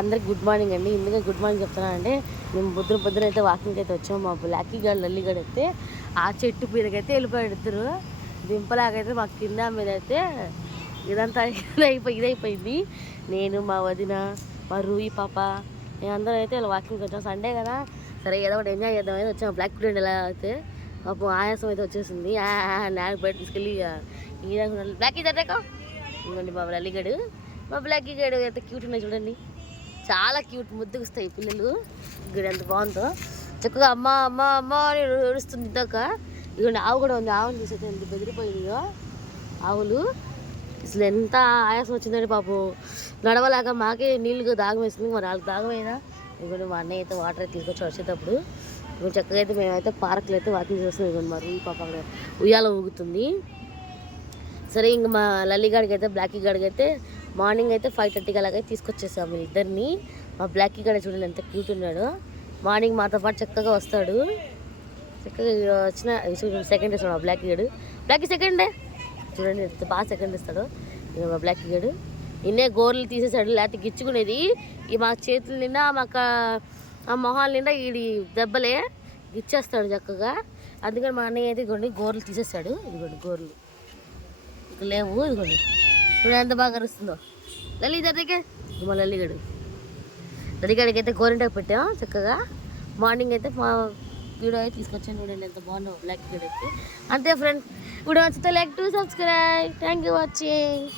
అందరికి good morning అండి. ఎందుకంటే గుడ్ మార్నింగ్ చెప్తున్నానంటే మేము పొద్దున అయితే వాకింగ్కి అయితే వచ్చాము. మా బ్లాకీ గారు లల్లి గడు అయితే ఆ చెట్టు మీదకైతే వెళ్ళిపోయాడు ఇద్దరు. దింపలాగైతే మా కింద మీద అయితే ఇదంతా ఇదైపోయింది. నేను మా వదిన మా రూయి పాప మేమందరం అయితే ఇలా వాకింగ్కి వచ్చాం. సండే కదా, సరే ఏదో ఒకటి ఎంజాయ్ చేద్దాం అయితే వచ్చాము. బ్లాక్ ఫ్రెండ్ ఎలా అయితే పాపం ఆయాసం అయితే వచ్చేసింది. నాకు బయట తీసుకెళ్ళి బ్లాకీ దగ్గర ఇవ్వండి మా లల్లిగడు. మా బ్లాకీ గడు ఎంత క్యూట్ ఉన్నాయి చూడండి, చాలా క్యూట్, ముద్దుకు వస్తాయి పిల్లలు. ఇక్కడ ఎంత బాగుందో, చక్కగా అమ్మ అమ్మ అమ్మ అని ఏడుస్తుంది ఇందాక. ఇదిగోండి ఆవు కూడా ఉంది. ఆవుని చూసైతే ఎంత బెదిరిపోయిందో ఆవులు. అసలు ఎంత ఆయాసం వచ్చిందండి పాపం, నడవలాగా. మాకే నీళ్ళుగా దాగం వేస్తుంది, మరి వాళ్ళకి దాగమైనా. ఇదిగోండి మా అన్నయ్య అయితే వాటర్ అయితే తీసుకొచ్చి వచ్చేటప్పుడు ఇప్పుడు చక్కగా అయితే మేమైతే పార్కులు అయితే వాకింగ్ చేస్తున్నాం. ఇదిగోండి మరి ఈ పాప అక్కడ ఉయ్యాల ఊగుతుంది. సరే ఇంక మా లల్లి గాడికి అయితే బ్లాకీ గాడికి అయితే మార్నింగ్ అయితే 5:30కి అలాగైతే తీసుకొచ్చేసాము ఇద్దరిని. మా బ్లాకీ గాడి చూడండి ఎంత క్యూట్ ఉన్నాడు. మార్నింగ్ మాతో పాటు చక్కగా వస్తాడు. చక్కగా వచ్చిన సెకండ్ ఇస్తాడు మా బ్లాకీ గాడు. బ్లాకీ సెకండ్ చూడండి ఎంత బాగా సెకండ్ ఇస్తాడు. ఇక మా బ్లాకీ గాడు ఇన్నే గోర్లు తీసేసాడు, లేకపోతే గిచ్చుకునేది ఈ మా చేతుల నిండా మాకు ఆ మొహాల నిండా ఈడి దెబ్బలే గిచ్చేస్తాడు చక్కగా. అందుకని మా అన్నయ్య అయితే ఇదిగోండి గోర్లు తీసేస్తాడు. ఇదిగోండి గోర్లు ఇక లేవు. ఇదిగోండి చూడండి ఎంత బాగా అరుస్తుందో లల్లి దగ్గరికి. మా లల్లిగడికి అయితే గోరింటాకు పెట్టాం చక్కగా. మార్నింగ్ అయితే మా వీడియో అయితే తీసుకొచ్చాను చూడండి ఎంత బాగుందో బ్లాక్ గడ్ అయితే. అంతే ఫ్రెండ్స్, వీడియో నచ్చితే like to subscribe. Thank you watching.